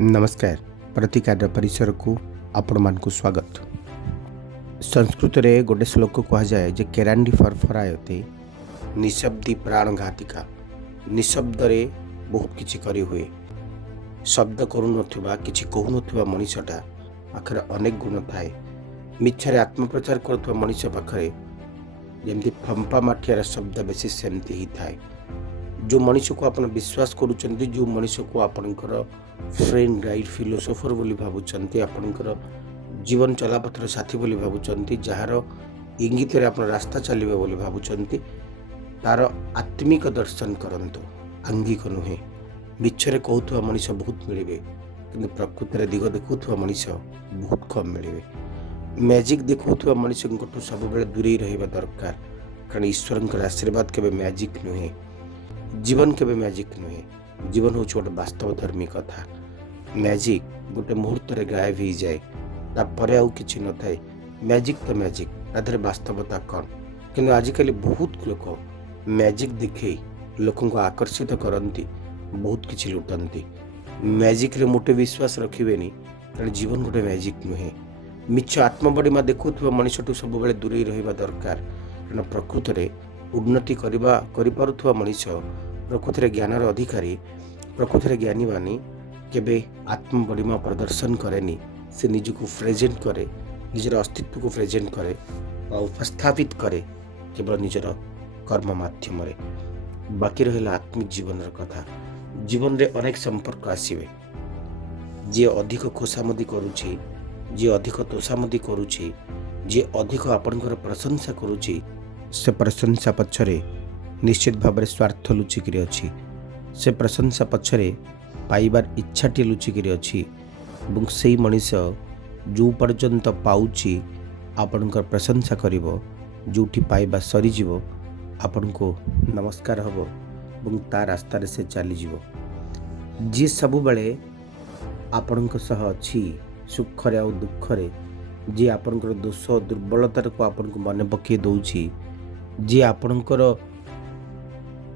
नमस्कार। प्रतिकार परिसर को आपण मानकु स्वागत। संस्कृत रे गोटे श्लोक कह जाए जे केरांडी फरफरायते निशब्दी प्राण घातिका। निशब्द रे बहुत किछि करी हुए। शब्द करू नथुबा किछि कहू नथुबा मनुष्यटा पाखरे अनेक गुण थाए। मिछरे आत्मप्रचार करुवा मनुष्य पाखरे जेमती फंपा माठियार शब्द बेसी सेमती ही थाए। जो मनुष्य को आपण विश्वास करूचंती, जो मनुष्य को आपणकर फ्रेंड गाइड फिलोसोफर बोली भावुचंती, आपणकर जीवन चलापथर साथी बोली भावुचंती, जार इंगित रे आपण रास्ता चलिबे बोली भावुचंती, तार आत्मिक दर्शन करंतु, आंगिक नुहे। मिछरे कहूथुवा मनुष्य बहुत मिलिबे, किंतु प्रकृति रे दिग देखुथुवा मनुष्य बहुत कम मिलिबे। मैजिक देखुथुवा मनुष्य सब बेले दूरे रहिबा दरकार, कारण ईश्वरंकर आशीर्वाद केबे मैजिक नुहे। जीवन केबे मैजिक नुहे। जीवन हूँ गोटे वास्तव धर्मी कथा। मैजिक गोटे मुहूर्त रे गायब हो जाए, तापर आउ किछि न थाए। मैजिक तो मैजिक, तादरे वास्तवता कौन? किंतु आजिकल बहुत लोक मैजिक देखे लोक आकर्षित करती, बहुत किछि लुटंती। मैजिक रे मोटे विश्वास रखिबेनी, कारण जीवन गोटे मैजिक नुहे। मिछ आत्मबड़ीमा देखुथुवा मनुष्यटू सब बेले दूरे रहिबा दरकार, कारण प्रकृति रे उन्नति करिपारुथुवा मनुष्य प्रकृति ज्ञानर अधिकारी। प्रकृति ज्ञानी मानी केबे आत्मबड़ीमा प्रदर्शन करेनी, से निजको प्रेजेंट करे, निजर अस्तित्व को प्रेजेंट करे, उपस्थापित करे केवल निजर कर्म माध्यम रे। बाकी रहिला आत्मिक जीवन कथा। जीवन रे अनेक संपर्क आसीबे। जे अधिक खोसामदी करूछि, जे अधिक तोषामदी करूछि, जे अधिक आपनकर प्रशंसा करूछि, से प्रशंसा पछरे निश्चित भाव स्वार्थ लुचिकी अच्छी। से प्रशंसा पछरे पाइबार इच्छाटी लुचिकी अच्छी। से मनीष जो पर्यंत पाउची आपणकर प्रशंसा करिवो, जोठी पाइबा सरीजिवो आपण को नमस्कार हबो और ता रास्ता रे से चली जीवो। जी सब बेले आपणक सह अच्छी, सुखरे आ दुखरे, जी आपणकर दोष दुर्बलता को आपण को मन पकई दउची, जी आपणकर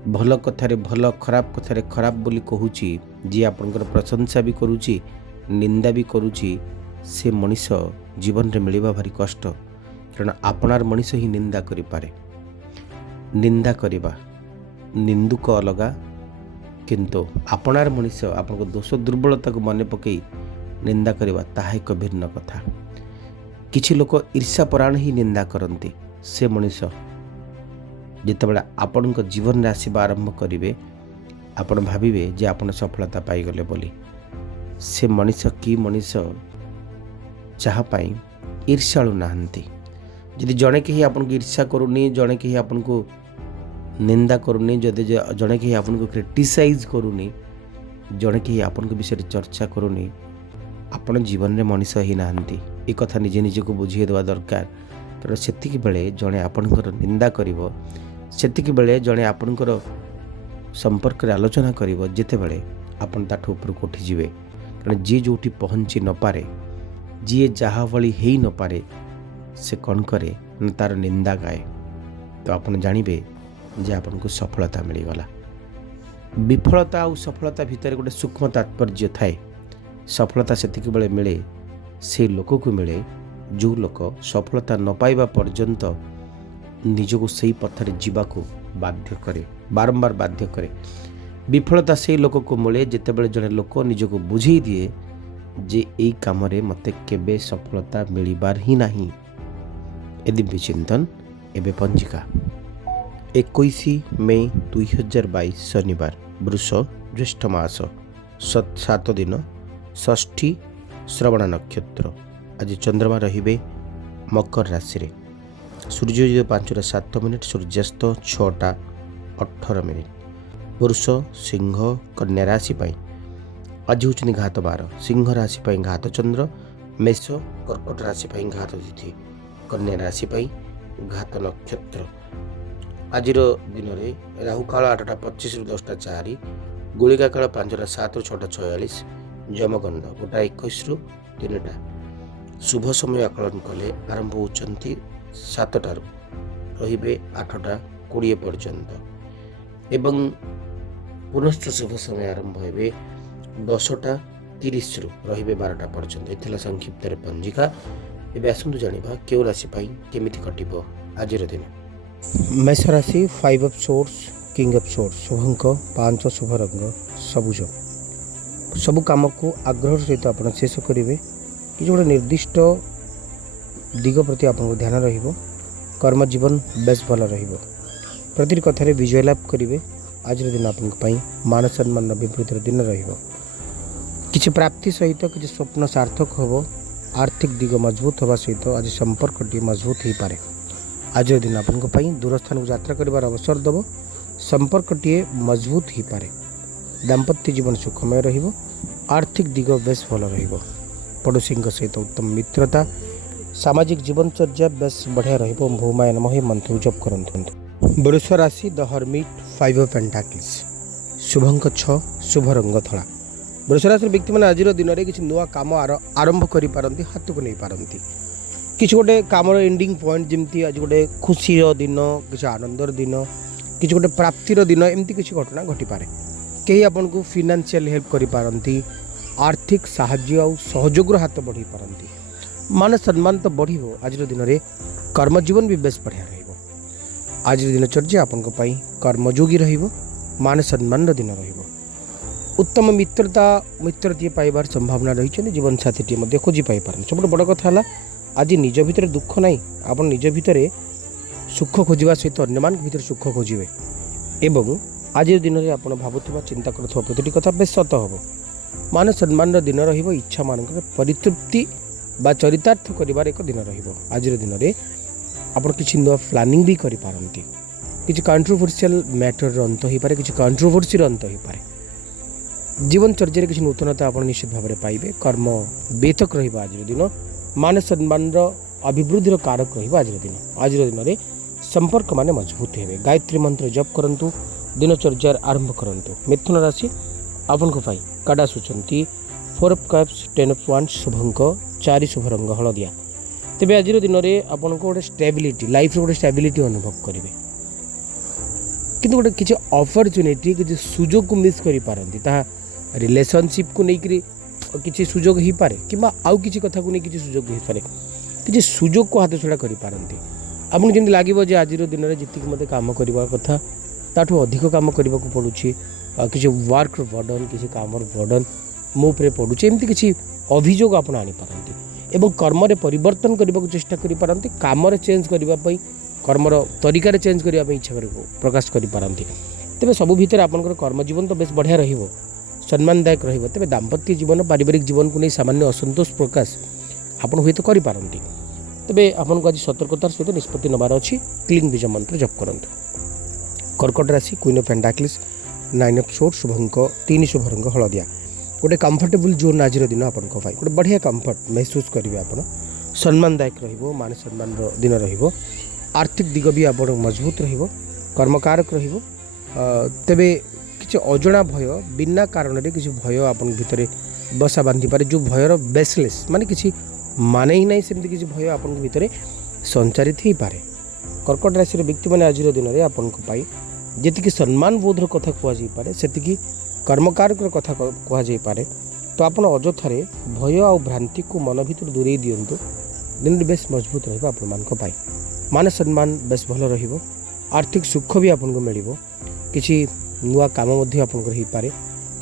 भल कथारे भल, खराब कथारे खराब बोली कहूची, जी आपणकर प्रशंसा भी करूची, निंदा भी करूची, से मनीष जीवन रे मिलिबा भारी कष्ट। कारण आपणार मनीष ही निंदा करि पारे। निंदा करिबा निंदुक अलगा, किंतु आपणार मनीष आपनको दोष दुर्बलता को मन पकई निंदा करिबा ताहा एक भिन्न कथा। किछि लोक ईर्ष्या परायण ही निंदा करती। से मनीष जितेबाला आपण जीवन में आसवा आरंभ करेंगे, आपण भाविबे जे आपण सफलता पाईगले बोली। से मनीष कि मनीष जहाँपाई ईर्ष्यालु नहांती। जदि जड़े कहीं आपन को ईर्ष्या करूनी, जड़े कहीं आपन को निंदा करूनी, जदि जड़े कहीं आपन को क्रिटिसाइज करूनी, जड़े कहीं आपन को विषय चर्चा करूनी, आपण जीवन में मनीष ही नहांती। एक कथा निजे निजे को बुझे देवा दरकार। कारण सेतिकी बेले जड़े आपनकर निंदा करिवो, सेतिकी बेले जड़े आपनकर संपर्क आलोचना करिवो, जेते बेले आपन ताठू ऊपर उठी जिवे। कारण जी जोठी पहुंची न पारे, जी जहा भली हेई न पारे, से कौन करे न तार निंदा गाए, तो आपन जानिबे जे आपन को सफलता मिलीगला। विफलता और सफलता भितर गोटे सूक्ष्म तात्पर्य थाए। सफलता सेतिकी बेले मिले से लोक को मिले जो लोक सफलता न पाइबा पर्यंत निजको सही पथरे जीवाको बाध्य करे, बारंबार बाध्य करे। विफलता से लोक को मिले जितेबाला जड़े लोक निजको बुझे दिए जे यही काम मते केबे सफलता मिलिबार ही नहीं। ए दिव्य चिंतन एबे पंजिका 21 मई 2022 शनिवार, वृष ज्येष्ठ मास, 7 दिन, षष्ठी श्रवण नक्षत्र। आज चंद्रमा रहिबे मकर राशि रे। सूर्योदय 5:07, सूर्यास्त 6:18। पुरुष सिंह कन्या राशि पाई आज होचनी घात 12। सिंह राशि पाई घात चंद्र, मेष कर्कट राशि पाई घात तिथि, कन्या राशि पाई घात नक्षत्र। आजिर दिन में राहु काल 8:25 ରୁ 10:04, गुलिका काल 5:07 ରୁ 6:46, जमगंड 1:21 ରୁ 3टा। शुभ समय आकलन कले आरंभ होती 7टारू, रहिबे 8:20 पर्यंत, एवं पुनश्च शुभ समय आरंभ हे 10:30 30 रु रहिबे 12टा पर्यंत एथिला संक्षिप्त रे पंजिका। एबे आसंतु जानिबा केउ राशि पई केमिति कटिबो आजिर दिन। मेष राशि 5 of swords king of swords शुभ अंक 5 शुभ रंग सबुज। सब काम को आग्रह सहित आप शेष करेंगे कि गोटे निर्दिष्ट दिग प्रति आपको ध्यान रहिबो। कर्म जीवन बेस भल रहिबो। प्रति कथार विजय लाभ करेंगे। आज दिन आपंपाई मान सम्मान विवृतिर दिन रहिबो। किछि प्राप्ति सहित किछि स्वप्न सार्थक होबो। आर्थिक दिग मजबूत होगा सहित आज संपर्क मजबूत हो पारे। आज दिन आपंपाई दूर स्थान को यात्रा करिवार अवसर दबो। संपर्क मजबूत हो पारे। दाम्पत्य जीवन सुखमय रहिबो। आर्थिक दिग बेस भल रहिबो। पड़ोसी सहित उत्तम मित्रता। सामाजिक जीवनचर्या बेस बढ़िया रहिबो। भूमाय नमः मंत्र जप करंतु। वृष राशि द हर्मिट 5 ऑफ पेंटाकल्स शुभ अंक 6 शुभ रंग धला। वृष राशि व्यक्ति मैंने आज दिन में किसी नुआ काम आरंभ कर पारती हाथ को नहीं पारती। किसी गोटे काम एंडिंग पॉइंट जमती आज गोटे खुशी दिन किसी आनंदर दिन किसी गोटे प्राप्तिर दिन एमती किसी घटना घटी पारे। कहीं आपन को फाइनेंशियल हेल्प करि पारंती। आर्थिक साहाय्य और सहयोग हाथ बढ़ी पारंती। मान सम्मान तो बढ़िबो। आज दिन में कर्मजीवन भी बेस बढ़िया रहिबो। आज दिनचर्या आपन कर्मयोगी रहिबो। मान सम्मान दिन रहिबो। उत्तम मित्रती पाइबार संभावना रही। जीवन साथी मध्य खोजी पाई पारन। सब बड़ कथा है आज निज भितर दुख नहीं। आप निज भितर सुख खोजा सहित अन्य भीतर सुख खोजे। एवं आज दिन में आप भावुवा चिंता करुवा प्रति कथा बेस सत हम। मान सम्मान दिन रहिबो। इच्छा मान परितृप्ति बा चरितार्थ करिवार एक दिन रहिबो। आज दिन में आप किसी नुआ प्लानिंग भी करि पारंती। किसी कंट्रोवर्शियल मैटर अंत हो पारे। किसी कंट्रोवर्सी अंत हो पारे। जीवनचर्या किसी नूतनता आप निश्चित भाव में पाइबे। कर्म बेतक रहिबो। आज दिन मान सम्मान अभिवृद्धि कारक रहिबो। आज दिन में संपर्क माने मजबूत हेबे। गायत्री मंत्र जप करंतु। दिनचर्या आरंभ करंतु। मिथुन राशि आपन को पाई काडा सुचंती 4 ऑफ कप्स 10 ऑफ वांड्स शुभ अंक 4 शुभ रंग हलदिया। तेबे आज दिन में आपन को गोटे स्टेबिलिटी लाइफ गोटे स्टेबिलिटी अनुभव करेंगे। किंतु गोटे किसी अपॉर्चुनिटी किसी सुजोग को मिस करि पारंती। ता रिलेशनशिप को लेकर किसी सुजोग हो पारे कि आउ किसी कथा को नहीं किसी सुजोग हो पारे। किसी सुजोग को हाथ छड़ा करि पारंती। आपको जमी लगे आज दिन में जी मत काम करवा कथा ताठू अधिक काम करने को पड़ुछि। किसी वर्क बर्डन किसी काम बर्डन मो उपरे पड़ुछि। एमती किसी अभियोग आप आनी पारंती। एवं कर्म परिवर्तन करने को चेष्टा करि पारंती। काम चेंज करने कर्मर तरीकार चेंज करने इच्छा प्रकाश करि पारंती। तेबे सबु भितर आपनकर कर्म जीवन तो बेस बढ़िया रहिबो। सम्मानदायक रहिबो। तेबे दाम्पत्य जीवन पारिवारिक जीवन को नहीं सामान्य असंतोष प्रकाश आपन हुए तो करि पारंती। तेबे आपन को आज सतर्कतार सहित निष्पत्ति नबार अछि। क्लीन बीज मंत्र जप करंतु। कर्कट राशि queen of pentacles 9 of swords शुभ अंक 3 शुभ रंग हलदिया। गोटे कंफर्टेबल जोन आज दिन आपन को गोटे बढ़िया कंफर्ट महसूस करेंगे। आप सम्मानदायक रहिबो। मान सम्मान दिन रहिबो। आर्थिक दिग भी आप मजबूत रहिबो। कर्मकारक रहिबो। तेबे किसी अजଣା भय बिना कारण किसी भय आप भितर बसा बांधि पारे। जो भयर बेसलेस माने किसी माने ही नहीं सेमती किसी भय आप भितर संचारित हो पारे। कर्कट राशि व्यक्ति मैंने आज दिन में आपन को पाई जी सम्मान बोधर कथा कहुए से कर्मकारक कथा कहुए तो आप अजथारे भय आ भ्रांति को मन भर दूरे दिंतु। दिन बेस मजबूत रहा पाई। मान सम्मान बेस भल रहिबो। आर्थिक सुख भी आपको मिल। किसी नुआ काम आपंकर पारे।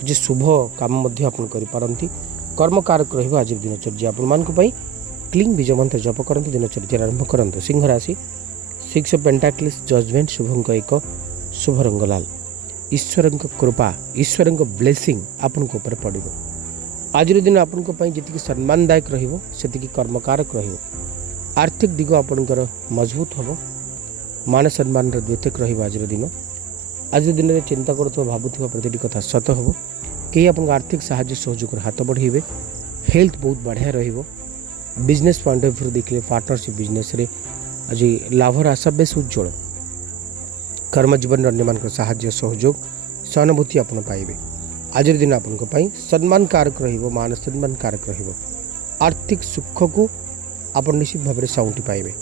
किसी शुभ काम करपारती। कर्मकारक रहिबो। आज दिनचर्या आपण क्लीन बीज मंत्र जप करंतु। दिनचर्या आरंभ करंतु। सिंह राशि 6 ऑफ पेंटाकल्स जजमेंट शुभ अंक 1 शुभ रंग लाल। ईश्वर कृपा ईश्वर ब्लेसिंग आपन को ऊपर पड़ो। आज दिन आपन को जी सम्मानदायक रहिबो सेतिकी कर्मकारक रहिबो। आर्थिक दिग आपनकर मजबूत हम। मान सम्मान द्योतक रहिबो। आज दिन में चिंता करुवा भावुवा प्रति कथा सत हम। कहीं आप आर्थिक साहाय्य सहयोग हाथ बढ़ेबे। हेल्थ बहुत बढ़िया रहिबो। बिजनेस पॉइंट ऑफ व्यू देखले पार्टनरशिप बिजनेस रे आज लाभर आशा बेस उज्जवल। कर्म जीवन अन्य साहाय्य सहयोग सहानुभूति आप पाइबे। आज दिन आपन सम्मान कारक रहिबो। मान सम्मान कारक रहिबो। आर्थिक सुख को आप निश्चित भाव में साउंटी पाइबे।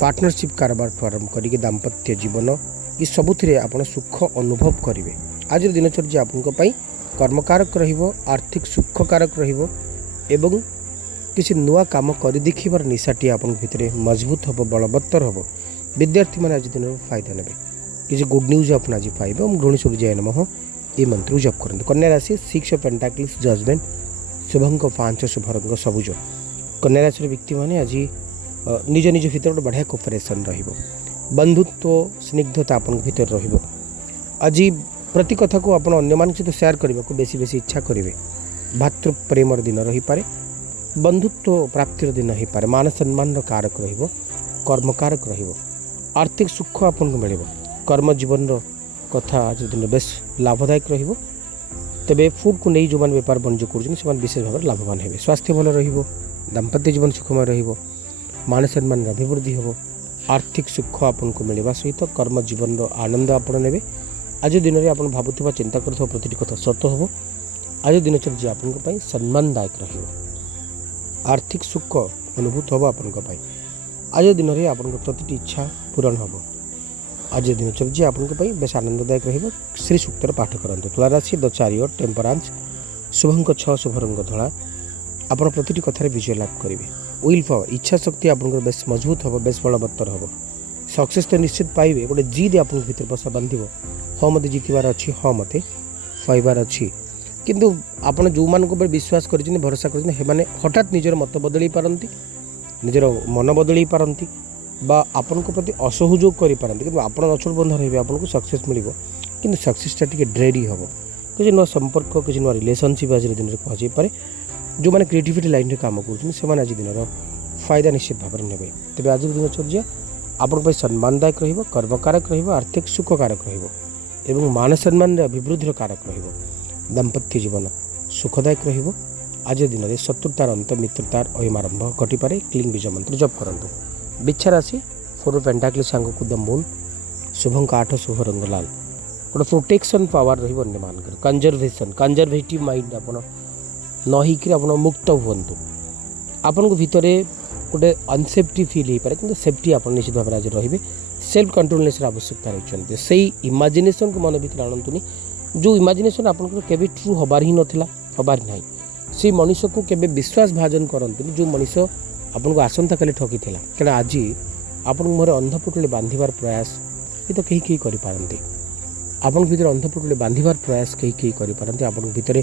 पार्टनरशिप कारोबार आरंभ करके दाम्पत्य जीवन ये सबुथ आप सुख अनुभव करेंगे। आज दिनचर्या आपन कर्मकारक रहिबो, आर्थिक सुखकारक रहिबो एवं किसी नुआ काम कर देखिबार निशाटी आपन भितरे मजबूत हबो, बलवत्तर हबो। विद्यार्थी मैंने आज दिन फायदा नेबे, किसी गुड न्यूज आप आज पाइबे। ओम गृहिणी सूर्याय नमः ये मंत्र जप करते। कन्या राशि 6 ऑफ पेंटाकल्स जजमेंट, शुभंक 5 शुभरंग सबुज। कन्या राशि व्यक्ति मैंने आज निज निज भीतर गोटे बढ़िया कोपरेसन रहिबो, बंधुत्व स्निग्धता आपन भीतर रहिबो। आज प्रति कथा को आप अन्य मान सहित शेयर करने को बेसी बेसी इच्छा करेंगे। भातृ प्रेमर दिन रही पारे, बंधुत्व प्राप्तिर दिन हो पारे, मान सम्मान कारक रहिबो, कर्मकारक रहिबो, आर्थिक सुख आपन को मिलिबो। कर्म जीवन कथा आज दिन बेस लाभदायक रहिबो। तेबे फूड को नहीं जो मान व्यापार वाणिज्य कर विशेष भाव लाभवान हेबे। स्वास्थ्य भल रहिबो, दाम्पत्य जीवन सुखमय रहिबो, मान सम्मान अभिवृद्धि हेबो, आर्थिक सुख आपन को मिलवा सहित कर्म जीवन आनंद आपन नेबे। आज दिन में आप भावुवा चिंता कर प्रति कथा सत हो। आज दिनचर्या आपन सम्मानदायक रहिबो, आर्थिक सुख अनुभूत हम आपन। आज दिन में आप प्रति इच्छा पूरण हम। आज दिनचर्या आपन बेस आनंददायक रहिबो। श्री सूक्तर पाठ करते। तुला राशि द चारियट टेम्परांस, शुभंक 6 शुभरंग धला। आप प्रति कथार विजय लाभ करेंगे। विल पावर इच्छा शक्ति आप बेस मजबूत हम, बेस बलवत्तर हम। सक्सेस तो निश्चित पाइबे। गोटे जिद आप भर बसा बांध, हाँ मत जितबार अच्छी, हाँ मत पाइबार अच्छी। किंतु आपड़ जो मान विश्वास कर भरोसा कर हठात निजर मत बदल पारती, निजर मन बदल पारती बा आपन प्रति असहयोग करें कि आप अचल बंध रही आपको सक्सेस मिल कि सक्सेसटा टी डेरी हम। किसी नुआ संपर्क किसी नुआ रिलेशनशिप आज दिन में कहुपे। जो मैंने क्रिएटिविटी लाइन में काम कर आज दिन फायदा निश्चित भाव में ने। तेज आज दिनचर्या आपण सम्मानदायक रहिबो, कर्मकारक रहिबो, आर्थिक सुखकारक रहिबो एवं मान सम्मान अभिवृद्धि कारक रहिबो। दाम्पत्य जीवन सुखदायक रहिबो। आज दिन में शत्रुतार अंत, मित्रतार अयमारंभ घटिपारे। क्लीन बीज मंत्र जप करंतु। बिच्छा राशि 4 ऑफ पेंटाकल्स सांगकु द मून, शुभंक 8 शुभ रंग लाल। गोटे प्रोटेक्शन पावर रहिबो अन्य मानकर, कंजर्वेशन कंजर्वेटिव माइंड आपण नहीकि आप मुक्त हुंतु। आपण को भितरे गोटे अनसेफ्टी फिल हो पाए कि सेफ्टी आप निश्चित भाव आज रे। सेल्फ कंट्रोलनेस आवश्यकता रही से इमाजिनेशन को मन भर आणतुनि। जो इमाजिनेशन आपको केबे ट्रू हबार ही नाला, हबार ना से मनीष को केबे विश्वास भाजन करतुनि। जो मनीष आपको आसंता काली ठकी थिला, कारण आज आपण मोर अंधपुटुले बांधिबार प्रयास ये तो कहीं कहीं करें। आपण भीतर अंधपुटुले बांधिबार प्रयास कहीं कहीं करें। आपण भीतर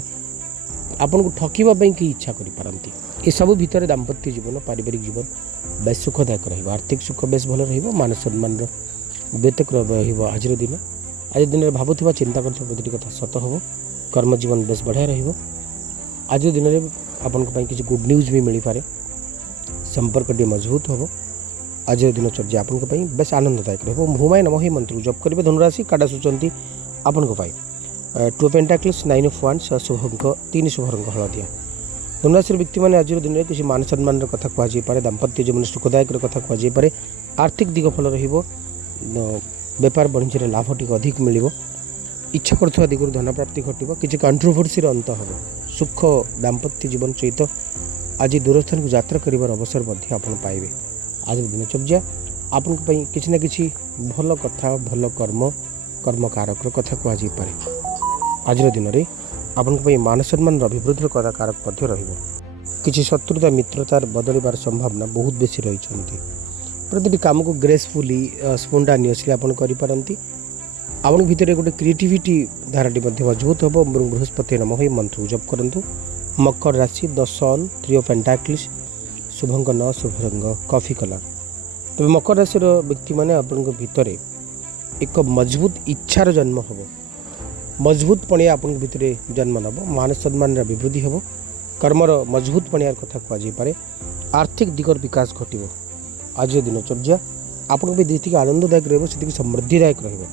आपन को ठकिबा पई की इच्छा करि पारंती। ए सब भितर दाम्पत्य जीवन, पारिवारिक जीवन बेस सुखदायक रहिबो। आर्थिक सुख बेस भल रहिबो। मान सम्मान व्यतक रहिबो। आज दिन में भावुवा चिंता कर प्रति कथा सत हो। कर्म जीवन बेस बढ़िया रहिबो। आज दिन में आपन किसी गुड न्यूज भी मिल पारे। संपर्क टी मजबूत हो। आज दिनचर्या आपन बेस आनंददायक रहिबो। भूमाय नमः ही मंत्र जप करिवे। धनुराशि काटा सूचंती आपन 2 पेंटाकल्स 9 ऑफ वांड्स, शुभंक 3 शुभ रंग हलदिया। धनुराशि व्यक्ति मैंने आज दिन में किसी मान सम्मान कथा कहुपे। दाम्पत्य जीवन सुखदायक कथा कहुपे। आर्थिक दिग भल रहिबो। व्यापार वाणिज्य लाभ टी अधिक मिल। इच्छा कर दिगुर धन प्राप्ति घटो। किसी कंट्रोवर्सी अंत हम। सुख दाम्पत्य जीवन सहित आज दूरस्थान को यात्रा कर अवसर पाइबे। आज दिनचर्या आपन किसी ना कि भल कथा, भल कर्म, कर्मकारक कथा कहुपे। आज दिन में आपण मान सम्मान अभिवृद्धि कारक किसी शत्रुता मित्रतार बदलबार संभावना बहुत बेसी रही। प्रति काम को ग्रेसफुली स्पोंटानियसली आपन करि पारंती। आपन भीतर गोटे क्रिएटिविटी धाराटी मजबूत हम। बृहस्पति नमः ही मंत्र जप करंतु। मकर राशि 10 सन 3 ऑफ पेंटाकल्स, शुभंक 9 शुभ रंग कॉफी कलर। तबे मकर राशि व्यक्ति माने आपन भीतर एक मजबूत इच्छार जन्म हम। मजबूत पणिया आपन भितर जन्म नब। मान सम्मान अभिवृद्धि हम। कर्मर मजबूत पणियार कथा कहुपे। आर्थिक दिगर विकास घटो। आज दिनचर्या आपन जी आनंददायक रही समृद्धिदायक रही।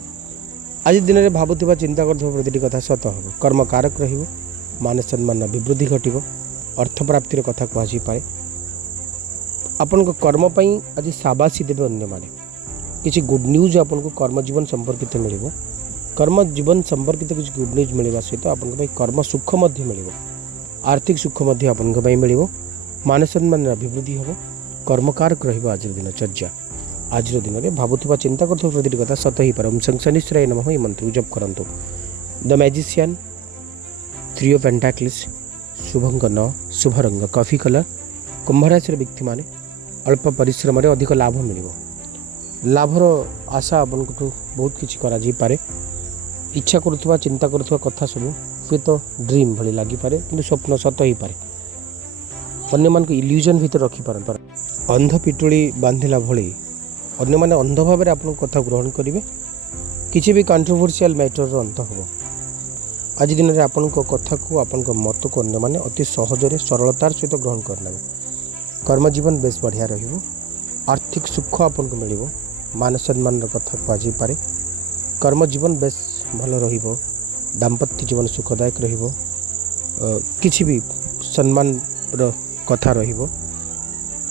आज दिन में भावुवा चिंता कर प्रति कथा सत हो। कर्मकारक रही। मान सम्मान अभिवृद्धि घटो। अर्थ प्राप्तिर कथा कहुपे। आपण कर्म आज साबासी देवे अन्य माने। किसी गुड न्यूज आपन को कर्म जीवन संपर्कित मिल। कर्म जीवन संपर्कित किसी गुड न्यूज मिलवा सहित आपन कर्म सुख मिल। आर्थिक सुख मिल। मान सम्मान अभिवृद्धि हम। कर्मकारक रहिबो। आज दिनचर्या आज दिन में भावुवा चिंता कर प्रति कथा सत ही पारे। ओम शनिश्चराय नमः ही मंत्र जप करंतु। द मैजिशियन थ्री ऑफ पेंटाक्लिस शुभंक 9 शुभ रंग कॉफी कलर। कुंभ राशि व्यक्ति माने अल्प परिश्रम अधिक लाभ मिल लाभर आशा आपन बहुत किसी करा इच्छा करुवा चिंता करुवा कथा सब हुए तो ड्रीम भली लगिपे कि स्वप्न सत हो पारे अन्य मान इल्यूजन भीतर रखिपार अंध पिटुड़ी बांधिला भली अन्य माने अंध भाव आप कथा ग्रहण करेंगे किसी भी कंट्रोवर्शियल मैटर अंत हो। आज दिन में आपण कथा को आपण मत को अन्य माने अति सहजरे सरलतार सहित ग्रहण करने कर्मजीवन बेस बढ़िया रहिबो। आर्थिक सुख आपन को मिलिबो। मान सम्मान कथा कहुपे कर्मजीवन बेस भल रहिबो। दाम्पत्य जीवन सुखदायक रहिबो। किछि भी सम्मान कथा रहिबो।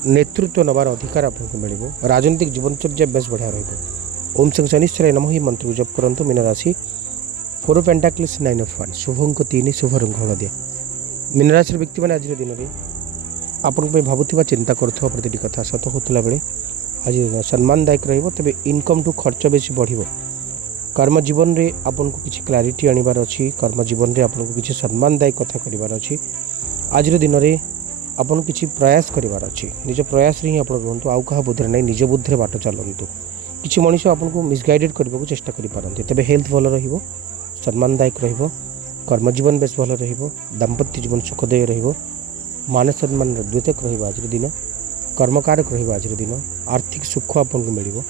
नेतृत्व नबार अधिकार आपन को मिलिबो। राजनीतिक जीवनचर्या बेस बढ़िया रहिबो। ओम संग शनिश्चराय नमः मंत्र जप करंतु। मीन राशि 4 ऑफ पेंटाक्लिस 9 ऑफ वांड्स शुभंक 3 शुभ रंग हलदिया। मीन राशि व्यक्ति मैंने आज दिन में आपण भावुवा चिंता करुवा प्रति कथा सत होता बेले आज सम्मानदायक रे इनकम टू खर्च बेसी बढ़ो। कर्म जीवन में आपन को किसी क्लारिटी आनिबार अच्छी। कर्म जीवन में आपन को किसी सम्मानदायक कथा करिवार अच्छी। आज दिन में आपन किसी प्रयास करिवार अच्छी। निज प्रयास रे ही आप रुहतु आउ क्या बुद्धि नहीं निज बुद्धि बाट चलतु। किसी मनीष आपन को मिसगाइडेड करने को चेष्टा करें तेज हेल्थ भल रहिबो। सम्मानदायक रहिबो। कर्म जीवन बेस भल रहिबो। दाम्पत्य जीवन सुखदायक रहिबो। मान सम्मान द्योतक रहिबो। आज दिन कर्मकारक रहिबो। आज दिन आर्थिक सुख आपन को मिलिबो।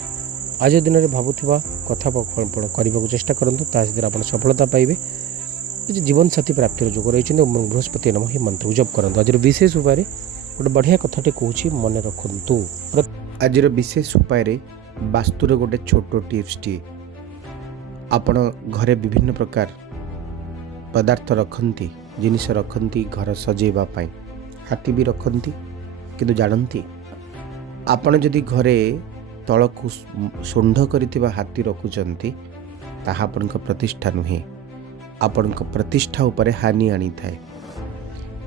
आज दिन में भावुवा कथा करने को चेष्टा करूँ तादर आप सफलता पाइबे। जीवन साथी प्राप्तिर जोग रही बृहस्पति नम ही मंत्र जप करूँ। आज विशेष उपाय गोटे बढ़िया कथाटे कहूँ मन रखु। आज विशेष उपाय वास्तुर गोटे छोट टिप्स टी आपण घरे विभिन्न प्रकार पदार्थ रखती जिनिस रखती घर सजेवा पाई हाथी भी रखती किंतु जानती आपण जदि घरे तलकू शुंढ कर हाथी रखुंट ताहा आपण प्रतिष्ठा नुहे आपण प्रतिष्ठा उपर हानि आनी थाए।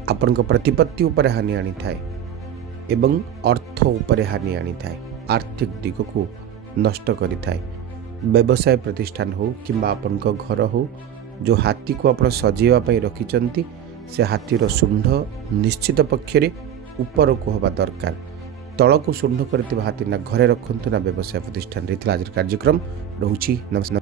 आपण प्रतिपत्ति उपर हानि आनी थाए एवं अर्थ उपर हानि आनी थाए। आर्थिक दिग को नष्ट करि थाए। व्यवसाय प्रतिष्ठान हो किंबा आपण घर हो जो हाथी को आपण सजेवा पई रखिचंती से हाथीर शुंढ निश्चित पक्षरे ऊपर को होबा दरकार। तल को शुंढ करथिबा हाथी ना घरे रखंतु ना व्यवसाय प्रतिष्ठान रे। आज कार्यक्रम रहुची। नमस्कार।